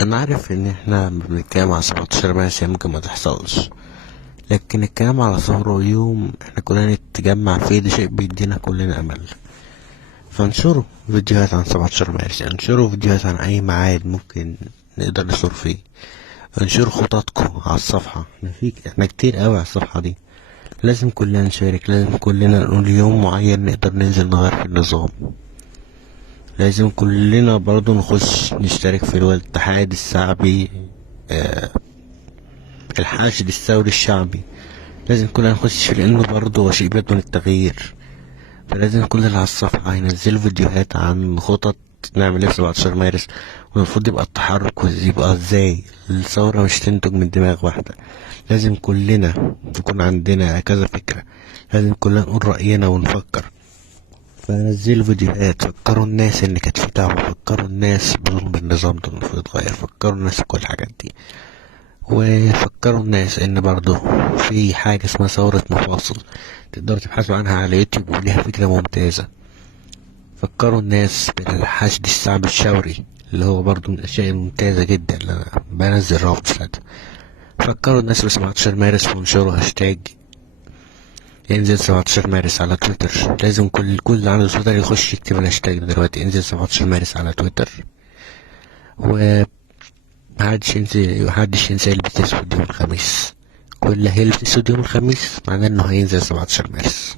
انا عارف ان احنا بنتكلم على 17 مارس، هي ممكن ما تحصلش، لكن الكلام على ثورة ويوم احنا كلنا نتجمع فيه ده شيء بيدينا كلنا امل. فانشروا فيديوهات عن 17 مارس، انشروا فيديوهات عن اي ميعاد ممكن نقدر نثور فيه، انشروا خططكم على الصفحة. احنا كتير قوي على الصفحة دي. لازم كلنا نشارك، لازم كلنا نقول يوم معين نقدر ننزل نغير في النظام. لازم كلنا برضو نخش نشترك في الاتحاد الشعبي، آه، الحاشد الثوري الشعبي. لازم كلنا نخش فيه لانه برضه هو شيء بيضمن التغيير. فلازم كل اللي على الصفحة ينزلوا فيديوهات عن خطط نعمل ايه في 17 مارس، والمفروض يبقى التحرك يبقى ازاي. الثورة مش تنتج من دماغ واحدة، لازم كلنا يكون عندنا كذا فكرة، لازم كلنا نقول رأينا ونفكر. فنزلوا فيديوهات، فكروا الناس ان كانت في دعوة، فكروا الناس بظلم النظام ده المفروض يتغير، فكروا الناس بكل الحاجات دي. وفكروا الناس ان برضه في حاجة اسمها ثورة مفاصل، تقدروا تبحثوا عنها على يوتيوب وليها فكرة ممتازة. فكروا الناس بالحشد الشعبي الشوري اللي هو برضه من الاشياء الممتازة جدا اللي انا بنزل رابط بتاعتها. فكروا الناس ب 17 مارس وانشروا هاشتاج انزل 17 مارس على تويتر. لازم كل اللي عنده تويتر يخش يكتب الهاشتاج ده دلوقتي، انزل 17 مارس على تويتر. و محدش ينسى يلبس اسود يوم الخميس. كل اللي هيلبس اسود يوم الخميس معناه انه هينزل 17 مارس.